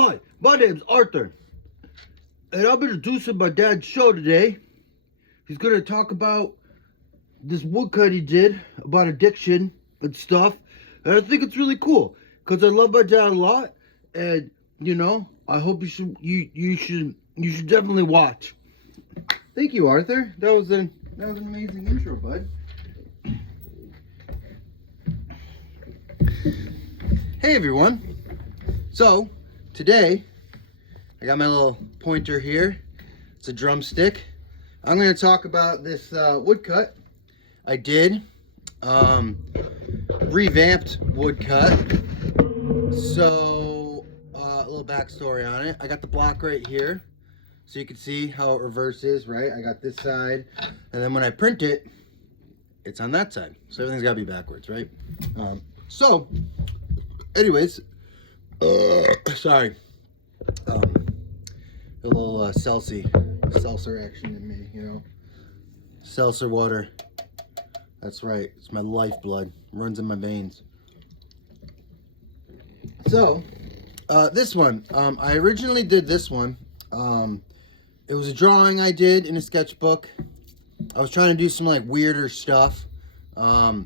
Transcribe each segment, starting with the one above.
Hi, my name's Arthur, and I'm introducing my dad's show today. He's going to talk about this woodcut he did about addiction and stuff, and I think it's really cool because I love my dad a lot, and I hope you should definitely watch. Thank you, Arthur. That was an amazing intro, bud. Hey everyone. So today I got my little pointer here. It's a drumstick. I'm going to talk about this woodcut I did. Revamped woodcut. So a little backstory on it. I got the block right here, so you can see how it reverses, right? I got this side, and then when I print it, it's on that side. So everything's got to be backwards, right? Anyways, sorry. A little seltzer action in me, Seltzer water. That's right. It's my lifeblood. Runs in my veins. So, this one. I originally did this one. It was a drawing I did in a sketchbook. I was trying to do some like weirder stuff. I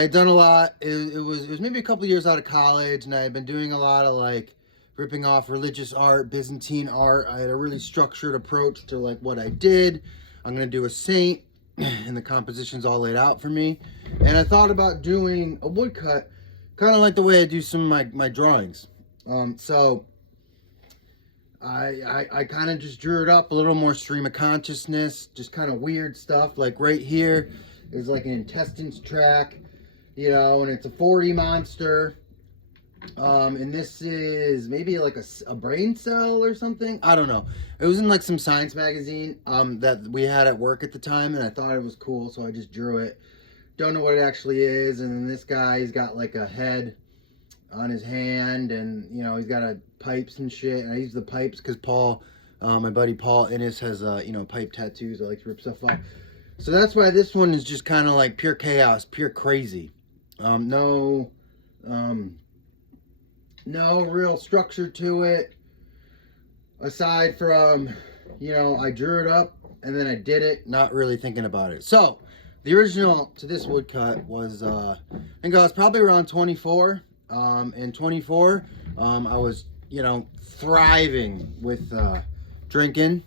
had done a lot. It was maybe a couple of years out of college, and I had been doing a lot of like ripping off religious art, Byzantine art. I had a really structured approach to like what I did. I'm gonna do a saint, and the composition's all laid out for me. And I thought about doing a woodcut, kind of like the way I do some of my drawings. So I kind of just drew it up a little more stream of consciousness, just kind of weird stuff. Like right here is like an intestines track, and it's a 4D monster. And this is maybe like a brain cell or something. I don't know. It was in like some science magazine that we had at work at the time, and I thought it was cool, so I just drew it. Don't know what it actually is. And then this guy, he's got like a head on his hand, and he's got pipes and shit. And I use the pipes because Paul, my buddy Paul Innes, has pipe tattoos. I like to rip stuff off. So that's why this one is just kind of like pure chaos, pure crazy. No real structure to it, aside from, I drew it up and then I did it, not really thinking about it. So the original to this woodcut was, I think I was probably around 24. And 24, I was, thriving with drinking,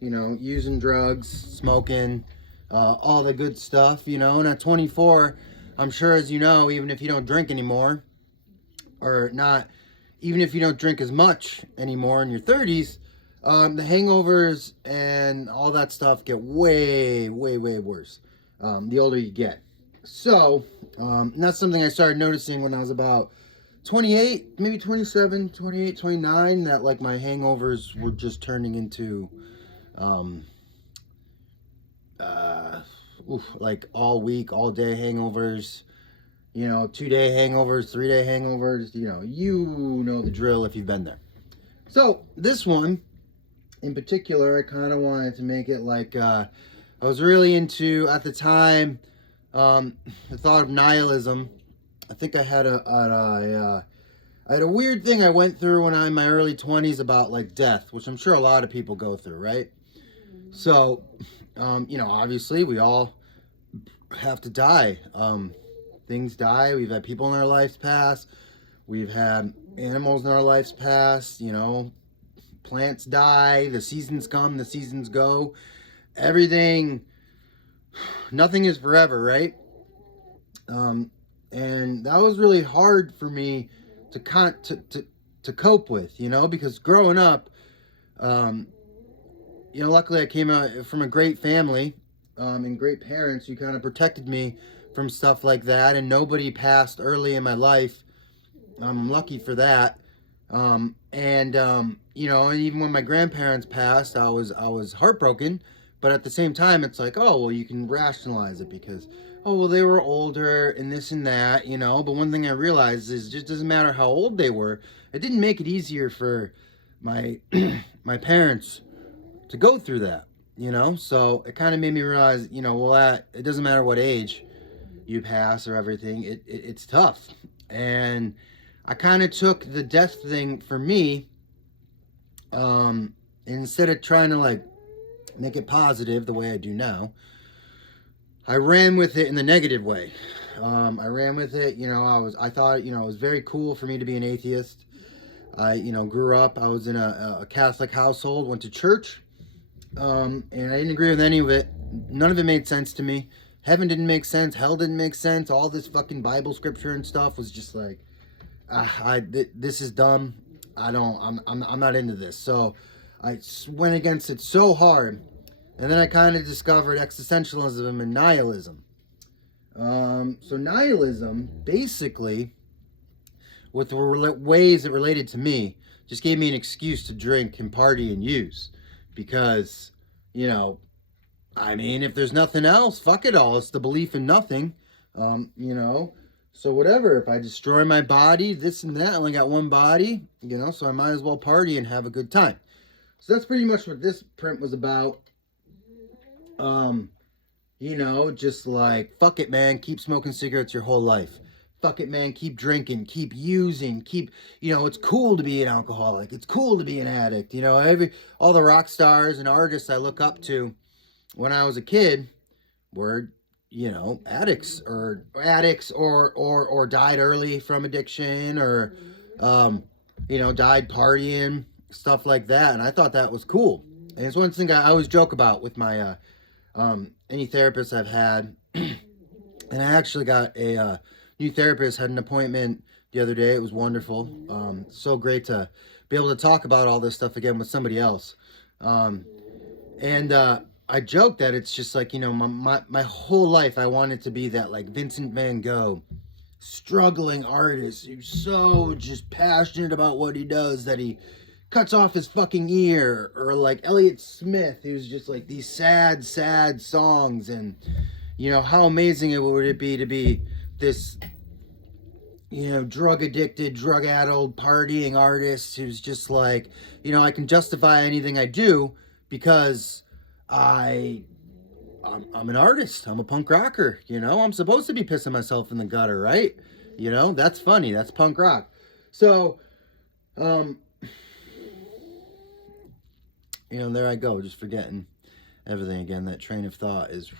using drugs, smoking, all the good stuff, and at 24, I'm sure, as you know, even if you don't drink anymore, or not, even if you don't drink as much anymore in your 30s, the hangovers and all that stuff get way, way, way worse the older you get. So, that's something I started noticing when I was about 28, maybe 27, 28, 29, that like my hangovers were just turning into, like all week, all day hangovers, 2-day hangovers, 3-day hangovers, you know the drill if you've been there. So this one in particular, I kind of wanted to make it like, I was really into, at the time, the thought of nihilism. I think I had a weird thing I went through when I'm in my early 20s about like death, which I'm sure a lot of people go through, right? So, obviously we all have to die. Things die. We've had people in our lives pass. We've had animals in our lives pass. Plants die. The seasons come, the seasons go. Everything, nothing is forever, right? And that was really hard for me to cope with, because growing up, luckily I came out from a great family, and great parents who kind of protected me from stuff like that, and nobody passed early in my life. I'm lucky for that. And even when my grandparents passed, I was heartbroken, but at the same time, it's like, oh, well, you can rationalize it because, oh, well, they were older and this and that, but one thing I realized is it just doesn't matter how old they were. It didn't make it easier for my my parents to go through that, so it kind of made me realize, it doesn't matter what age you pass or everything, it's tough. And I kind of took the death thing for me, instead of trying to like make it positive the way I do now, I ran with it in the negative way. I ran with it, I thought, it was very cool for me to be an atheist. I, grew up, I was in a Catholic household, went to church, and I didn't agree with any of it. None of it made sense to me. Heaven didn't make sense. Hell didn't make sense. All this fucking Bible scripture and stuff was just like, this is dumb. I'm not into this. So I went against it so hard. And then I kind of discovered existentialism and nihilism. So nihilism, basically, with the ways it related to me, just gave me an excuse to drink and party and use. Because, if there's nothing else, fuck it all. It's the belief in nothing, So whatever, if I destroy my body, this and that, I only got one body, so I might as well party and have a good time. So that's pretty much what this print was about. Just like, fuck it, man, keep smoking cigarettes your whole life. Fuck it, man, keep drinking, keep using, it's cool to be an alcoholic. It's cool to be an addict. All the rock stars and artists I look up to when I was a kid were, addicts or died early from addiction or, died partying, stuff like that. And I thought that was cool. And it's one thing I always joke about with my, any therapist I've had. And I actually got a new therapist, had an appointment the other day. It was wonderful. So great to be able to talk about all this stuff again with somebody else. I joke that it's just like, my whole life I wanted to be that like Vincent van Gogh, struggling artist who's so just passionate about what he does that he cuts off his fucking ear, or like Elliott Smith, who's just like these sad songs. And how amazing would it be to be this drug addicted, drug addled, partying artist who's just like, I can justify anything I do because I'm an artist. I'm a punk rocker. I'm supposed to be pissing myself in the gutter, right? That's funny. That's punk rock. So, there I go, just forgetting everything again. That train of thought is.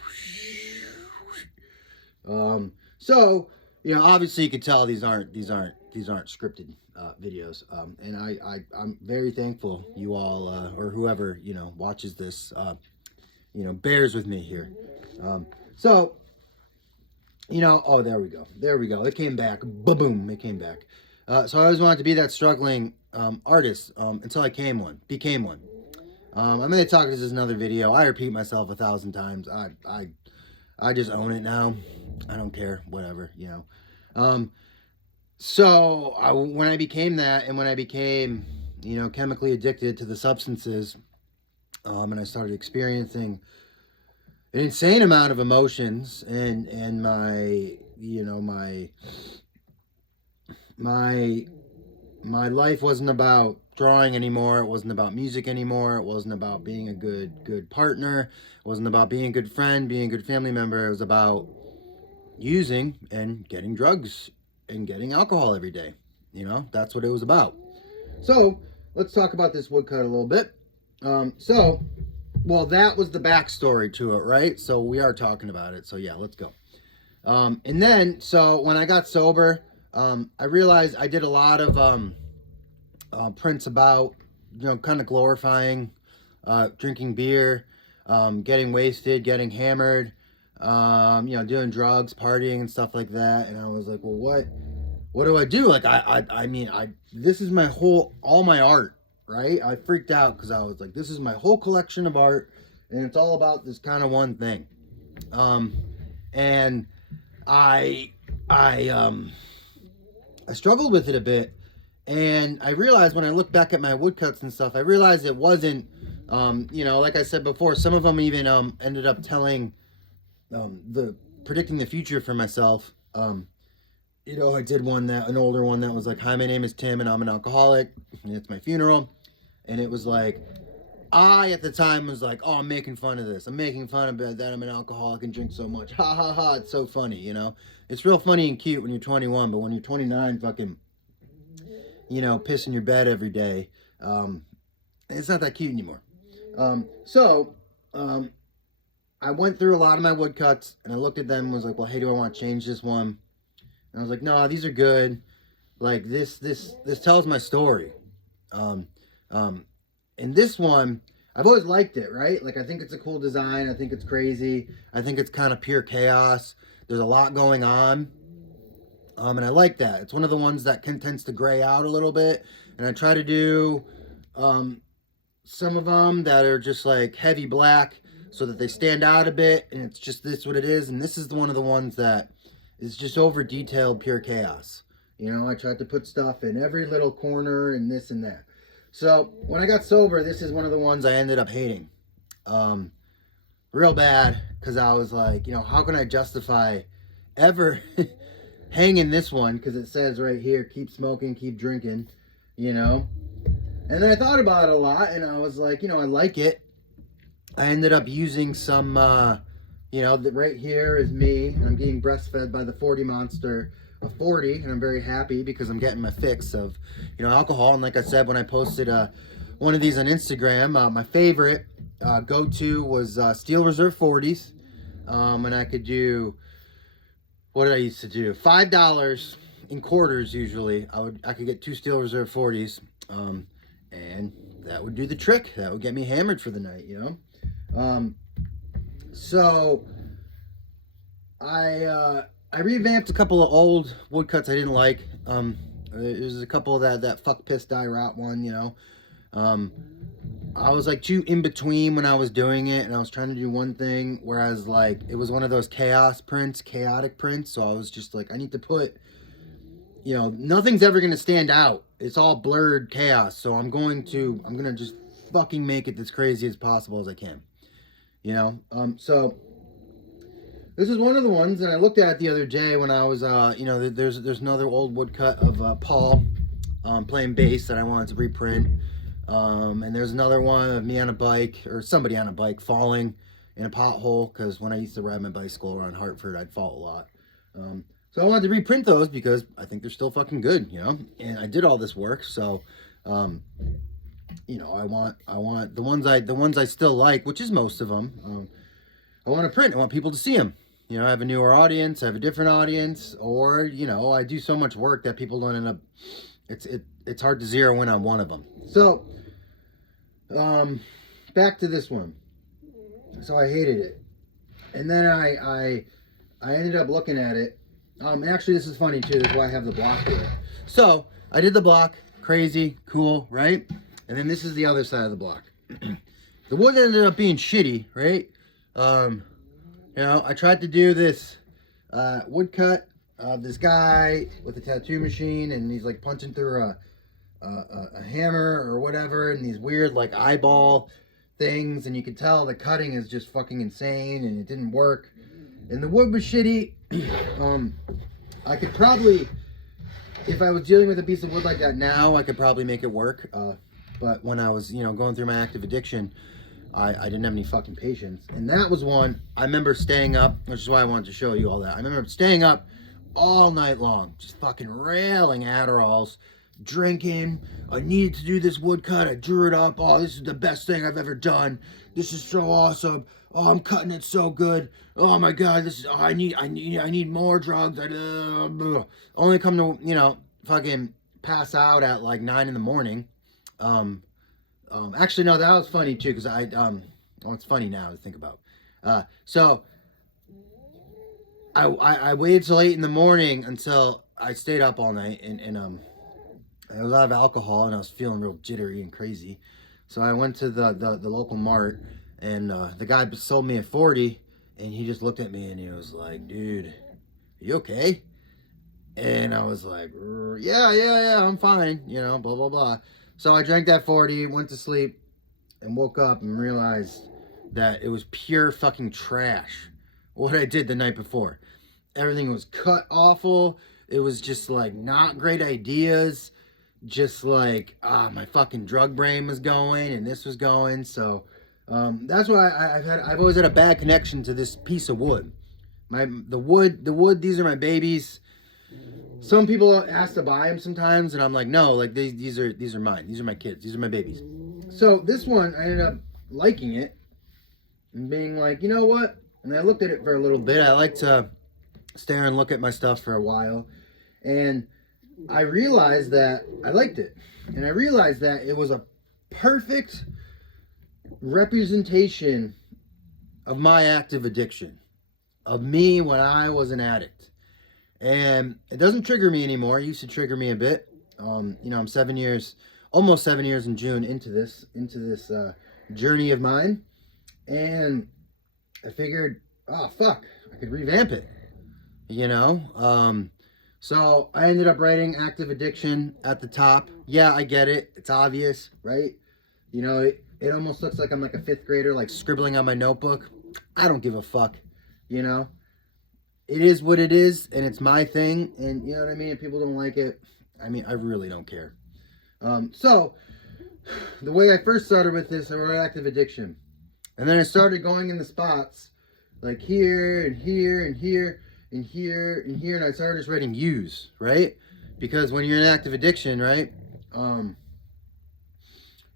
So, obviously you can tell these aren't scripted videos. And I'm very thankful you all, or whoever, watches this, bears with me here. So, oh, there we go. It came back. Boom, it came back. So I always wanted to be that struggling artist until I became one. I'm going to talk, this is another video. I repeat myself 1,000 times. I just own it now. I don't care, whatever, So when I became that, and when I became, chemically addicted to the substances, and I started experiencing an insane amount of emotions, and my life wasn't about drawing anymore. It wasn't about music anymore. It wasn't about being a good partner. It wasn't about being a good friend, being a good family member. It was about using and getting drugs and getting alcohol every day. That's what it was about. So let's talk about this woodcut a little bit. That was the backstory to it, right? So we are talking about it. So yeah, let's go. And then, so when I got sober, I realized I did a lot of prints about, kind of glorifying drinking beer, getting wasted, getting hammered, doing drugs, partying and stuff like that. And I was like, well, what do I do? Like, this is all my art, right? I freaked out because I was like, this is my whole collection of art, and it's all about this kind of one thing. And I struggled with it a bit, and I realized when I look back at my woodcuts and stuff, I realized it wasn't, like I said before, some of them even ended up telling, predicting the future for myself. I did an older one that was like, hi, my name is Tim and I'm an alcoholic and it's my funeral. And it was like, I at the time was like, oh, I'm making fun of this. I'm making fun of that I'm an alcoholic and drink so much. Ha ha ha, it's so funny, It's real funny and cute when you're 21, but when you're 29, fucking, you know, piss in your bed every day. It's not that cute anymore. So I went through a lot of my woodcuts and I looked at them and was like, well, hey, do I want to change this one? And I was like, no, these are good. Like this tells my story. Um, and this one, I've always liked it, right? Like, I think it's a cool design. I think it's crazy. I think it's kind of pure chaos. There's a lot going on. And I like that. It's one of the ones that tends to gray out a little bit. And I try to do some of them that are just like heavy black so that they stand out a bit. And it's just this what it is. And this is one of the ones that is just over detailed pure chaos. You know, I tried to put stuff in every little corner and this and that. So when I got sober, this is one of the ones I ended up hating real bad, because I was like, you know, how can I justify ever hanging this one, because it says right here, keep smoking, keep drinking, you know. And then I thought about it a lot, and I was like, you know, I like it. I ended up using some, you know, right here is me, and I'm getting breastfed by the 40 Monster, a 40, and I'm very happy because I'm getting my fix of, you know, alcohol. And like I said, when I posted one of these on Instagram, my favorite go-to was Steel Reserve 40s, and I could do, what did I used to do? $5 in quarters usually. I could get 2 Steel Reserve 40s, and that would do the trick. That would get me hammered for the night, you know. So I revamped a couple of old woodcuts I didn't like. There's a couple of that fuck piss die rot one, you know. I was like too in between when I was doing it, and I was trying to do one thing, whereas like it was one of those chaotic prints. So I was just like, I need to put, you know, nothing's ever gonna stand out. It's all blurred chaos. So I'm gonna just fucking make it as crazy as possible as I can, you know. So this is one of the ones that I looked at the other day when I was, you know, there's another old woodcut of Paul playing bass that I wanted to reprint. And there's another one of me on a bike, or somebody on a bike falling in a pothole, because when I used to ride my bicycle around Hartford, I'd fall a lot. So I wanted to reprint those because I think they're still fucking good, you know. And I did all this work, so you know, I want the ones I still like, which is most of them. I want to print. I want people to see them. You know, I have a newer audience, I have a different audience, or, you know, I do so much work that people don't end up, it's hard to zero in on one of them. So, back to this one. So I hated it. And then I ended up looking at it. Actually, this is funny too, that's why I have the block here. So, I did the block, crazy, cool, right? And then this is the other side of the block. The wood ended up being shitty, right? You know, I tried to do this woodcut of this guy with a tattoo machine, and he's like punching through a hammer or whatever, and these weird like eyeball things, and you could tell the cutting is just fucking insane, and it didn't work. And the wood was shitty. I could probably, if I was dealing with a piece of wood like that now, I could probably make it work. But when I was, you know, going through my active addiction, I didn't have any fucking patience. And that was one, I remember staying up, which is why I wanted to show you all that. I remember staying up all night long, just fucking railing Adderalls, drinking. I needed to do this woodcut. I drew it up. Oh, this is the best thing I've ever done. This is so awesome. Oh, I'm cutting it so good. Oh my God, this is, oh, I need more drugs. Only come to, you know, fucking pass out at like 9 in the morning. Actually, no, that was funny too, because well, it's funny now to think about. So I waited till 8 in the morning until I stayed up all night, and I was out of alcohol, and I was feeling real jittery and crazy. So I went to the local mart, and the guy sold me a 40, and he just looked at me and he was like, "Dude, are you okay?" And I was like, yeah, I'm fine, you know, blah, blah, blah. So I drank that 40, went to sleep, and woke up and realized that it was pure fucking trash what I did the night before. Everything was cut awful. It was just like not great ideas. Just like, my fucking drug brain was going, and this was going. So that's why I've always had a bad connection to this piece of wood. The wood, these are my babies. some people ask to buy them sometimes, and I'm like, no, like these are mine. These are my kids. These are my babies. So this one, I ended up liking it and being like, you know what? And I looked at it for a little bit. I like to stare and look at my stuff for a while, and I realized that I liked it, and I realized that it was a perfect representation of my active addiction, of me when I was an addict. And it doesn't trigger me anymore. It used to trigger me a bit. You know, I'm 7 years, almost 7 years in June into this journey of mine. And I figured, oh, fuck, I could revamp it, you know? So I ended up writing active addiction at the top. Yeah, I get it. It's obvious, right? You know, it almost looks like I'm like a 5th grader, like scribbling on my notebook. I don't give a fuck, you know? It is what it is, and it's my thing, and you know what I mean? If people don't like it, I mean, I really don't care. So, the way I first started with this, I wrote active addiction. And then I started going in the spots, like here, and here, and here, and here, and here, and I started just writing use, right? Because when you're in active addiction, right,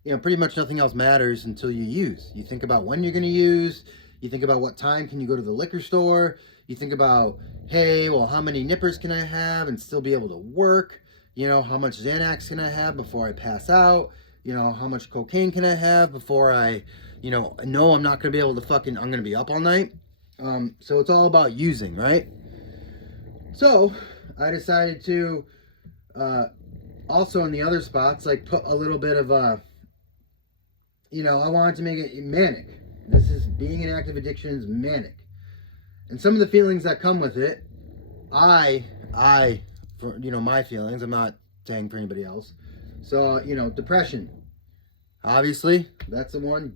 you know, pretty much nothing else matters until you use. You think about when you're going to use, you think about what time can you go to the liquor store, you think about, hey, well, how many nippers can I have and still be able to work? You know, how much Xanax can I have before I pass out? You know, how much cocaine can I have before I, you know I'm not going to be able to I'm going to be up all night. So it's all about using, right? So I decided to also in the other spots, like put a little bit of you know, I wanted to make it manic. This is being in active addiction is manic. And some of the feelings that come with it, for, you know, my feelings, I'm not saying for anybody else. So, you know, depression. Obviously, that's the one.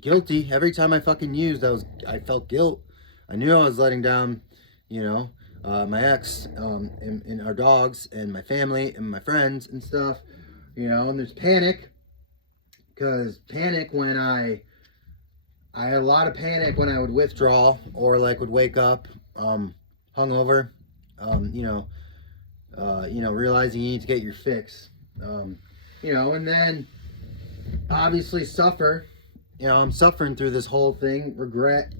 Guilty. Every time I fucking used, I felt guilt. I knew I was letting down, you know, my ex, and our dogs, and my family, and my friends, and stuff. You know, and there's panic. Because panic when I had a lot of panic when I would withdraw or like would wake up hungover, you know, realizing you need to get your fix, you know, and then obviously suffer. You know, I'm suffering through this whole thing, regret.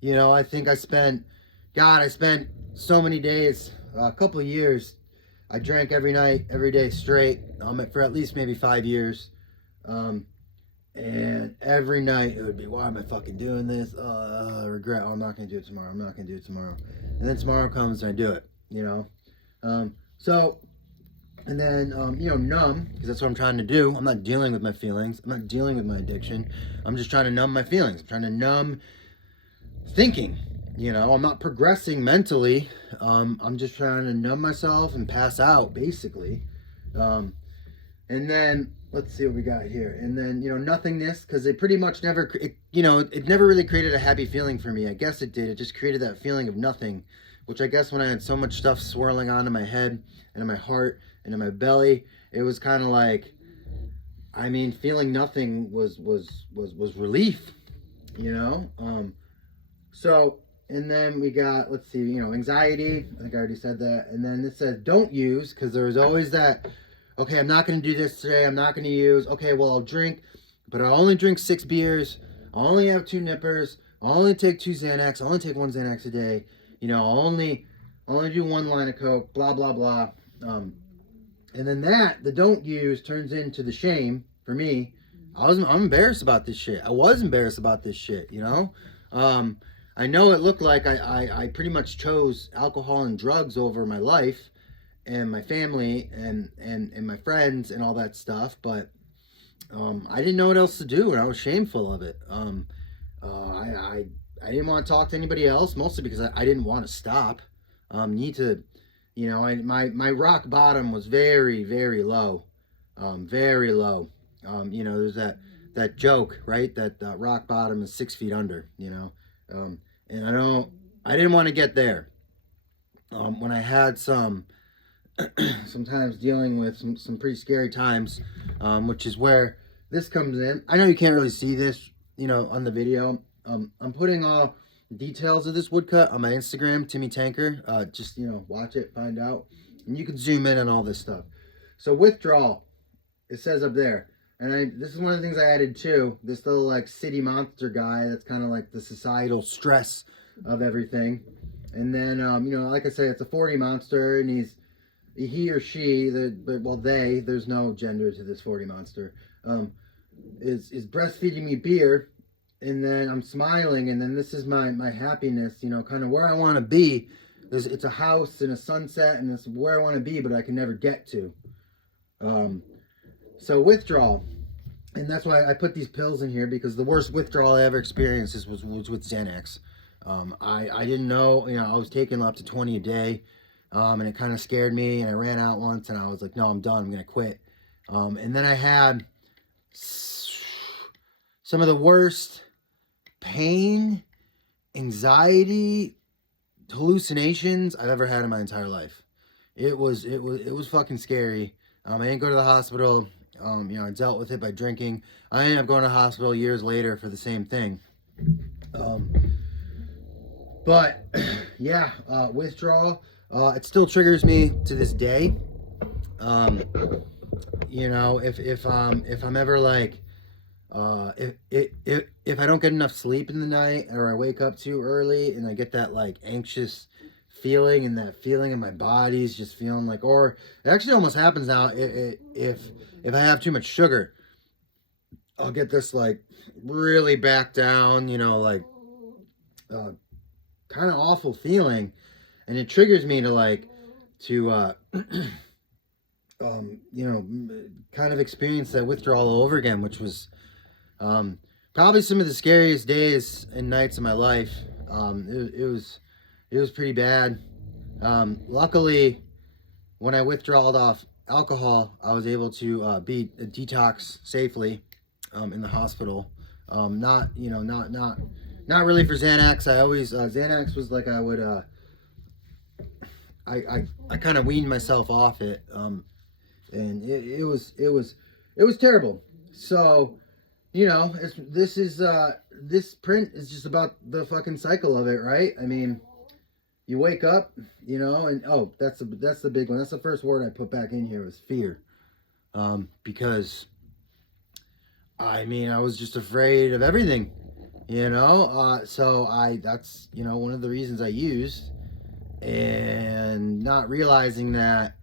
You know, I think I spent so many days, a couple of years. I drank every night, every day straight, for at least maybe 5 years. And every night it would be, why am I fucking doing this? Regret. Oh, I'm not going to do it tomorrow. I'm not going to do it tomorrow. And then tomorrow comes and I do it, you know? So, and then, you know, numb, because that's what I'm trying to do. I'm not dealing with my feelings. I'm not dealing with my addiction. I'm just trying to numb my feelings. I'm trying to numb thinking. You know, I'm not progressing mentally. I'm just trying to numb myself and pass out, basically. And then, let's see what we got here. And then, you know, nothingness, because it pretty much never, you know, it never really created a happy feeling for me. I guess it did. It just created that feeling of nothing, which I guess when I had so much stuff swirling on in my head and in my heart and in my belly, it was kind of like, I mean, feeling nothing was relief, you know? So, and then we got, let's see, you know, anxiety. I think I already said that. And then it says don't use, because there was always that, okay, I'm not going to do this today. I'm not going to use. Okay, well, I'll drink, but I'll only drink 6 beers. I'll only have 2 nippers. I'll only take 2 Xanax. I'll only take 1 Xanax a day. You know, I'll only do 1 line of Coke, blah, blah, blah. And then the don't use turns into the shame for me. I'm embarrassed about this shit. I was embarrassed about this shit, you know? I know it looked like I pretty much chose alcohol and drugs over my life and my family and my friends and all that stuff, but I didn't know what else to do, and I was shameful of it. I didn't want to talk to anybody else, mostly because I didn't want to stop. You know, my rock bottom was very, very low, very low. You know, there's that joke, right? That rock bottom is 6 feet under, you know. And I didn't want to get there. When I had sometimes dealing with some pretty scary times, which is where this comes in. I know you can't really see this, you know, on the video. I'm putting all details of this woodcut on my Instagram, Timmy Tanker. Just, you know, watch it, find out. And you can zoom in on all this stuff. So withdrawal, it says up there. And this is one of the things I added too. This little like city monster guy that's kind of like the societal stress of everything. And then, you know, like I said, it's a 40 monster, and he or she, there's no gender to this 40 monster, is breastfeeding me beer. And then I'm smiling, and then this is my happiness, you know, kind of where I want to be. It's a house and a sunset, and it's where I want to be, but I can never get to. So withdrawal, and that's why I put these pills in here, because the worst withdrawal I ever experienced was with Xanax. I didn't know, you know, I was taking up to 20 a day, and it kind of scared me, and I ran out once, and I was like, no, I'm done, I'm gonna quit. And then I had some of the worst pain, anxiety, hallucinations I've ever had in my entire life. It was fucking scary. I didn't go to the hospital. You know, I dealt with it by drinking. I ended up going to the hospital years later for the same thing. But yeah, withdrawal. It still triggers me to this day. You know, if I'm ever like, if I don't get enough sleep in the night, or I wake up too early and I get that like anxious feeling, and that feeling in my body's just feeling like, or it actually almost happens now, if I have too much sugar, I'll get this like really back down, you know, like kind of awful feeling, and it triggers me to like you know, kind of experience that withdrawal all over again, which was probably some of the scariest days and nights of my life. It was pretty bad. Luckily, when I withdrawed off alcohol, I was able to beat a detox safely in the hospital. Not really for Xanax. I always Xanax was like I kind of weaned myself off it, and it was terrible. So, you know, this print is just about the fucking cycle of it, right? I mean, you wake up, you know, and that's the big one. That's the first word I put back in here, was fear, because I mean, I was just afraid of everything, you know. So that's, you know, one of the reasons I used, and not realizing that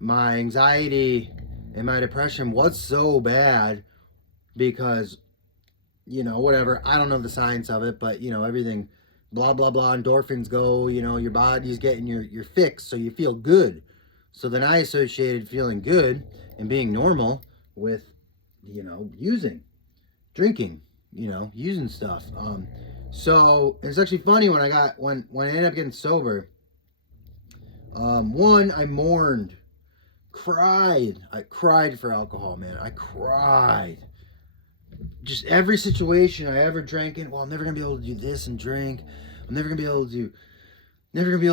my anxiety and my depression was so bad, because, you know, whatever, I don't know the science of it, but, you know, everything, blah, blah, blah, endorphins go, you know, your body's getting your fix, so you feel good. So then I associated feeling good and being normal with, you know, drinking, you know, using stuff. So it's actually funny, when I ended up getting sober, one, I mourned, I cried for alcohol, man. I cried. Just every situation I ever drank in, well, I'm never gonna be able to do this and drink. I'm never gonna be able to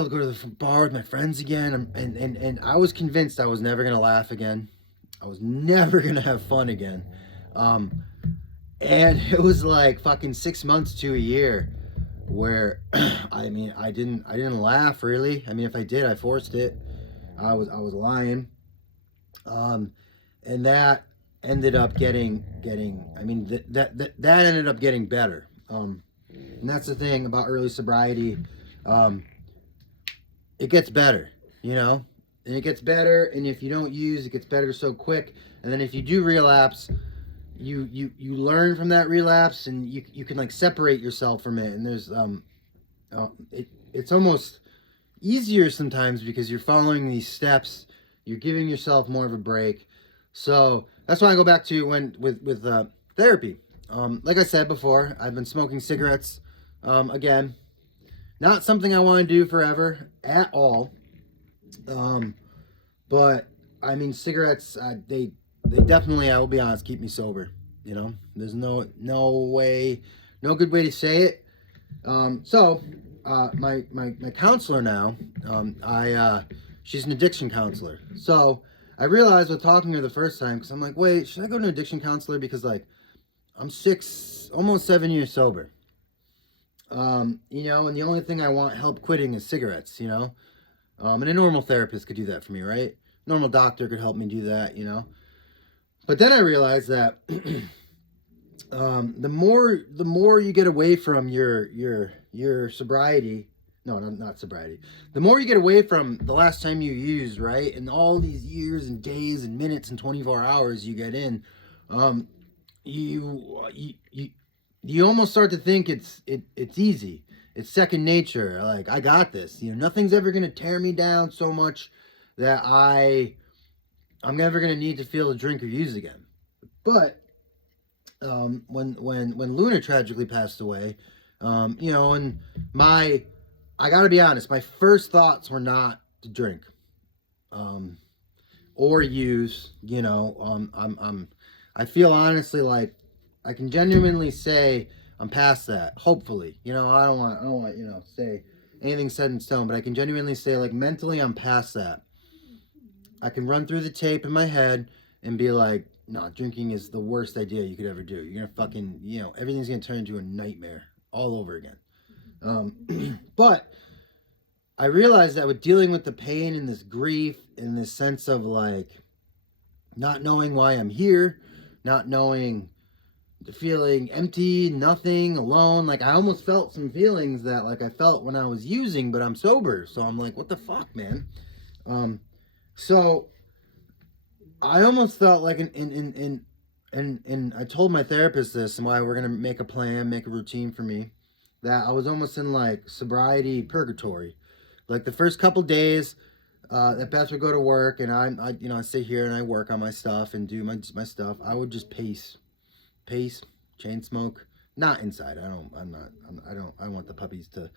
go to the bar with my friends again. And I was convinced I was never gonna laugh again. I was never gonna have fun again. And it was like fucking 6 months to a year where I mean, I didn't laugh really. I mean, if I did, I forced it. I was lying. And that ended up getting I mean, that ended up getting better. And that's the thing about early sobriety. It gets better, you know, and it gets better. And if you don't use, it gets better so quick. And then if you do relapse, you learn from that relapse, and you can like separate yourself from it. And there's it's almost easier sometimes, because you're following these steps, you're giving yourself more of a break. So that's why I go back to with therapy. Like I said before, I've been smoking cigarettes. Again, not something I want to do forever at all. But I mean, cigarettes, they definitely, I will be honest, keep me sober. You know, there's no way, no good way to say it. So my counselor now, she's an addiction counselor. So I realized with talking to her the first time, because I'm like, wait, should I go to an addiction counselor? Because like, I'm almost 7 years sober. You know, and the only thing I want help quitting is cigarettes, you know. And a normal therapist could do that for me, right? Normal doctor could help me do that, you know. But then I realized that the more you get away from your sobriety, no, not sobriety, the more you get away from the last time you used, right, and all these years and days and minutes and 24 hours you get in, um, you almost start to think it's easy. It's second nature. Like, I got this. You know, nothing's ever gonna tear me down so much that I'm never gonna need to feel, to drink or use again. But when Luna tragically passed away, you know, and I gotta be honest, my first thoughts were not to drink, um, or use. You know, I feel honestly like I can genuinely say I'm past that. Hopefully, you know, I don't want you know say anything set in stone, but I can genuinely say like mentally I'm past that. I can run through the tape in my head and be like, no, drinking is the worst idea you could ever do. You're gonna fucking, you know, everything's gonna turn into a nightmare all over again. But I realized that with dealing with the pain and this grief and this sense of like not knowing why I'm here, not knowing, the feeling empty, nothing, alone. Like, I almost felt some feelings that like I felt when I was using, but I'm sober. So I'm like, what the fuck, man? Um, so I almost felt like and I told my therapist this and why we're gonna make a plan, make a routine for me, that I was almost in like sobriety purgatory. Like the first couple days, that Beth would go to work and I you know I sit here and I work on my stuff and do my stuff. I would just pace, chain smoke, not inside. I don't want the puppies to,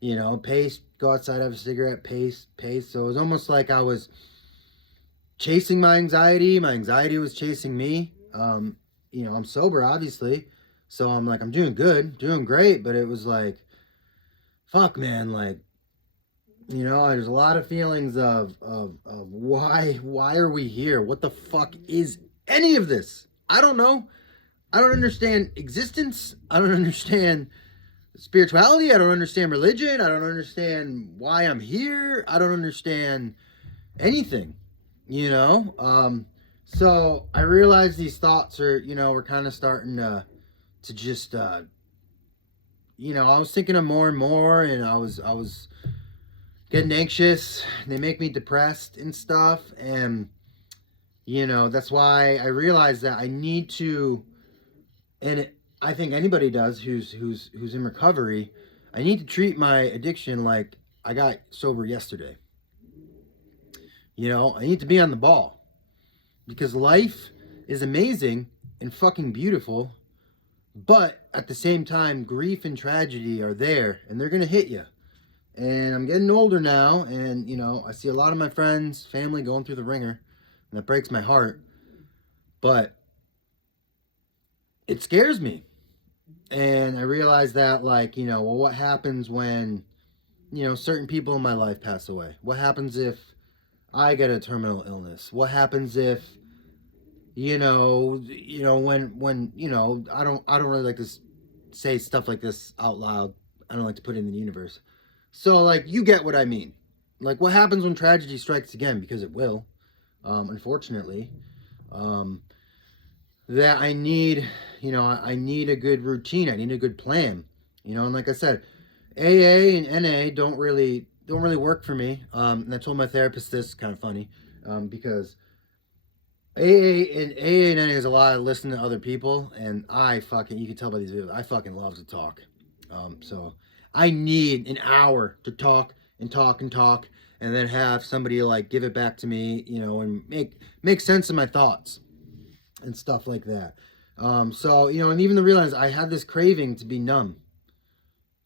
you know, pace, go outside, have a cigarette, pace. So it was almost like I was chasing my anxiety. My anxiety was chasing me. You know, I'm sober, obviously. So I'm like, I'm doing good, doing great. But it was like, fuck, man. Like, you know, there's a lot of feelings of why are we here? What the fuck is any of this? I don't know. I don't understand existence. I don't understand spirituality. I don't understand religion. I don't understand why I'm here. I don't understand anything, you know? So I realized these thoughts are, you know, we're kind of starting to just, you know, I was thinking of more and more, and I was getting anxious. They make me depressed and stuff. And, you know, that's why I realized that I need to, and I think anybody does who's in recovery, I need to treat my addiction like I got sober yesterday. You know, I need to be on the ball, because life is amazing and fucking beautiful, but at the same time, grief and tragedy are there, and they're gonna hit you. And I'm getting older now, and you know, I see a lot of my friends, family going through the ringer, and that breaks my heart. But it scares me. And I realize that, like, you know, well, what happens when, you know, certain people in my life pass away? What happens if I get a terminal illness? What happens if, when you know, I don't really like to say stuff like this out loud. I don't like to put it in the universe. So, like, you get what I mean. Like, what happens when tragedy strikes again? Because it will, unfortunately. That I need, you know, I need a good routine. I need a good plan. You know, and like I said, AA and NA don't really work for me. And I told my therapist this, kind of funny, because AA and NA is a lot of listening to other people, and you can tell by these videos, I fucking love to talk. So I need an hour to talk and talk and talk, and then have somebody like give it back to me, you know, and make sense of my thoughts and stuff like that. So, you know, and even to realize I had this craving to be numb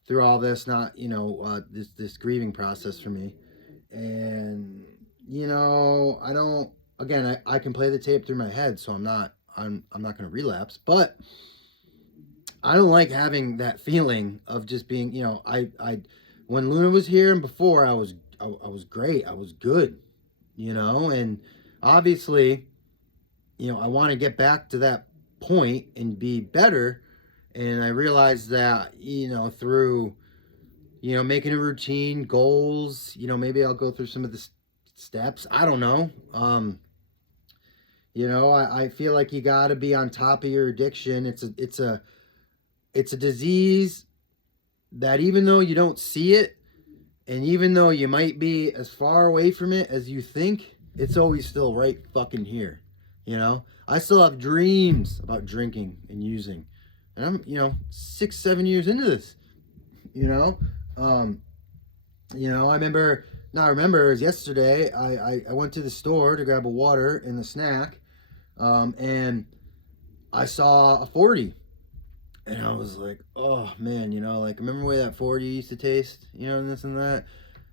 through all this, not, you know, this grieving process for me. And, you know, I can play the tape through my head, so I'm not going to relapse, but I don't like having that feeling of just being, you know, when Luna was here and before, I was great. I was good, you know, and obviously, you know, I want to get back to that point and be better. And I realized that, through, making a routine, goals, maybe I'll go through some of the steps. I don't know. I feel like you got to be on top of your addiction. It's a disease that, even though you don't see it, and even though you might be as far away from it as you think, it's always still right fucking here. I still have dreams about drinking and using. And I'm, 6-7 years into this, you know. I remember, it was yesterday. I went to the store to grab a water and a snack, and I saw a 40. And I was like, oh man, like, remember the way that 40 used to taste, and this and that.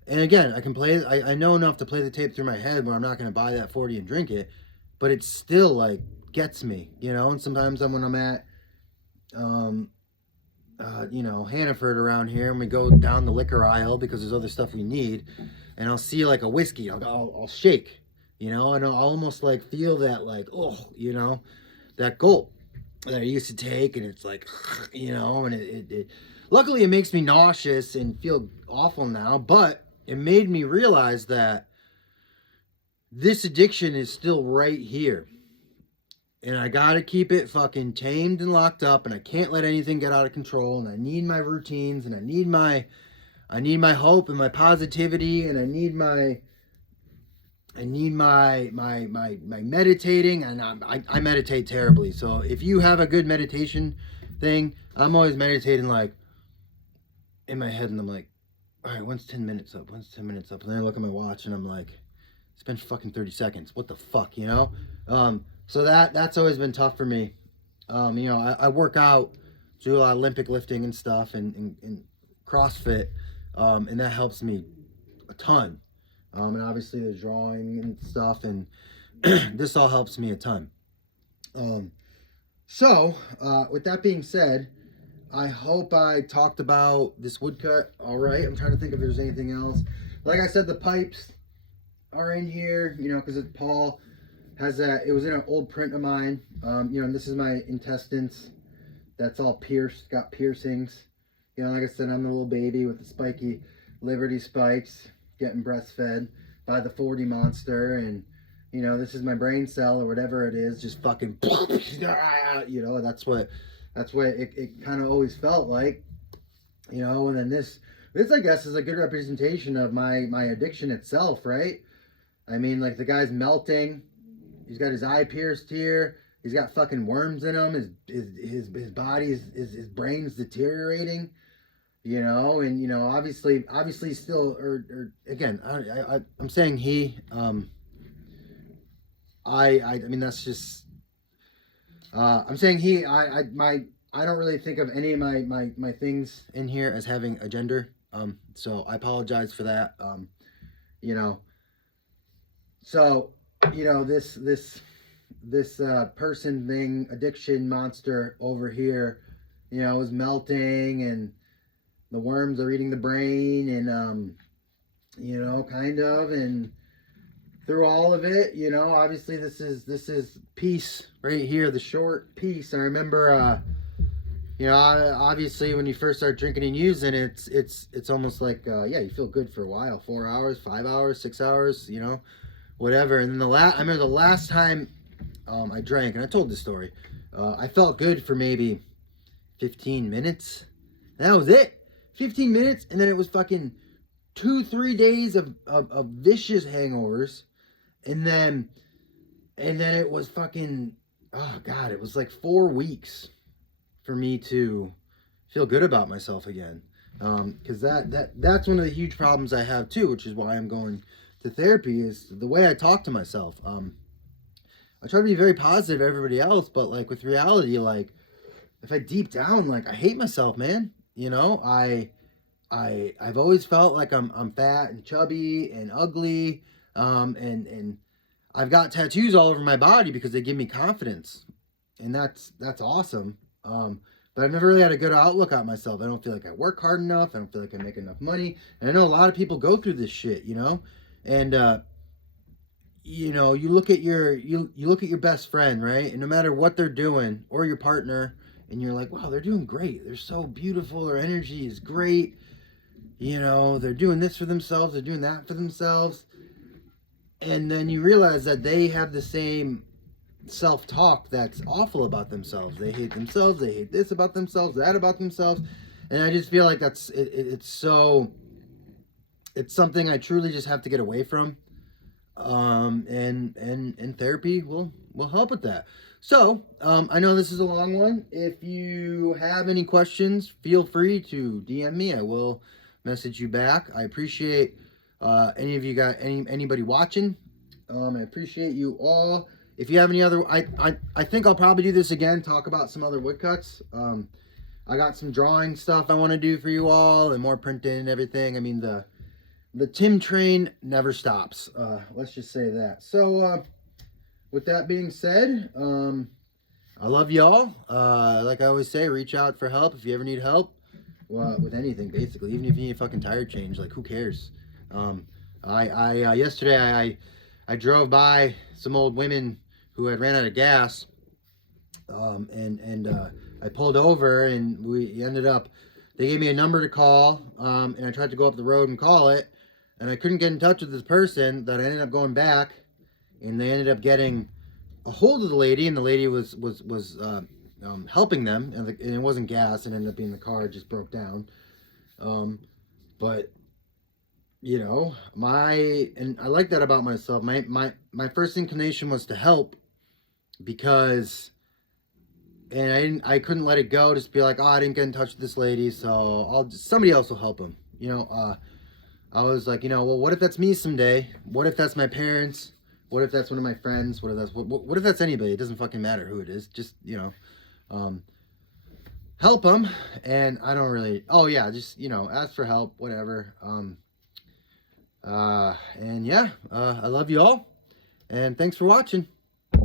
And again, I know enough to play the tape through my head where I'm not going to buy that 40 and drink it, but it still, like, gets me, and sometimes when I'm at, Hannaford around here, and we go down the liquor aisle because there's other stuff we need, and I'll see like a whiskey, I'll shake, and I'll almost like feel that, like, oh, that gulp that I used to take, and it's like, and it luckily it makes me nauseous and feel awful now, but it made me realize that this addiction is still right here. And I gotta keep it fucking tamed and locked up, and I can't let anything get out of control, and I need my routines, and I need my hope and my positivity, and I need my meditating, and I meditate terribly. So if you have a good meditation thing, I'm always meditating like in my head, and I'm like, all right, when's 10 minutes up? When's 10 minutes up? And then I look at my watch and I'm like, it's been fucking 30 seconds. What the fuck, So that's always been tough for me. I work out, do a lot of Olympic lifting and stuff, and CrossFit, and that helps me a ton. And obviously the drawing and stuff, and this all helps me a ton. So with that being said, I hope I talked about this woodcut all right. I'm trying to think if there's anything else. Like I said, the pipes are in here, because Paul has it was in an old print of mine. And this is my intestines. That's all pierced, got piercings. Like I said, I'm the little baby with the spiky Liberty spikes, getting breastfed by the 40 monster, and this is my brain cell or whatever it is, just fucking, that's what it kind of always felt like, and then this I guess is a good representation of my addiction itself, right? I mean, like, the guy's melting. He's got his eye pierced here. He's got fucking worms in him. His body his brain's deteriorating. And obviously still, or again, I'm saying he. I mean, that's just. I'm saying he. I don't really think of any of my things in here as having a gender. So I apologize for that. So, this person thing, addiction monster over here, is melting, and the worms are eating the brain, and, kind of, and through all of it, obviously this is peace right here, the short piece. I remember, obviously when you first start drinking and using, it's almost like, you feel good for a while, 4 hours, 5 hours, 6 hours, whatever. And then I remember the last time I drank, and I told this story, I felt good for maybe 15 minutes. And that was it. 15 minutes, and then it was fucking 2-3 days of vicious hangovers, and then it was fucking, oh god, it was like 4 weeks for me to feel good about myself again. Because that's one of the huge problems I have too, which is why I'm going to therapy, is the way I talk to myself. I try to be very positive to everybody else, but like with reality, like if I deep down, like I hate myself, man. I've always felt like I'm fat and chubby and ugly, and I've got tattoos all over my body because they give me confidence, and that's awesome. But I've never really had a good outlook on myself. I don't feel like I work hard enough. I don't feel like I make enough money. And I know a lot of people go through this shit, and you look at your best friend, right? And no matter what they're doing, or your partner, and you're like, wow, they're doing great. They're so beautiful. Their energy is great. You know, they're doing this for themselves. They're doing that for themselves. And then you realize that they have the same self-talk that's awful about themselves. They hate themselves. They hate this about themselves, that about themselves. And I just feel like it's something I truly just have to get away from. And therapy will help with that. So, I know this is a long one. If you have any questions, feel free to DM me. I will message you back. I appreciate any of you anybody watching. I appreciate you all. If you have any other, I think I'll probably do this again, talk about some other woodcuts. I got some drawing stuff I want to do for you all, and more printing and everything. I mean, the Tim train never stops. Let's just say that. So, with that being said, I love y'all. Like I always say, reach out for help if you ever need help. Well, with anything, basically. Even if you need a fucking tire change, like, who cares? Yesterday, I drove by some old women who had ran out of gas, and I pulled over, and we ended up, they gave me a number to call, and I tried to go up the road and call it, and I couldn't get in touch with this person. That I ended up going back, and they ended up getting a hold of the lady, and the lady was helping them, and it wasn't gas. It ended up being the car just broke down. But you know, and I like that about myself. My first inclination was to help, because, and I couldn't let it go. Just be like, oh, I didn't get in touch with this lady, so somebody else will help him. You know, I was like, you know, well, what if that's me someday? What if that's my parents? What if that's one of my friends? What if that's anybody? It doesn't fucking matter who it is. Just, you know, help them. And I don't really, oh yeah, just, you know, ask for help, whatever. And yeah, I love you all, and thanks for watching.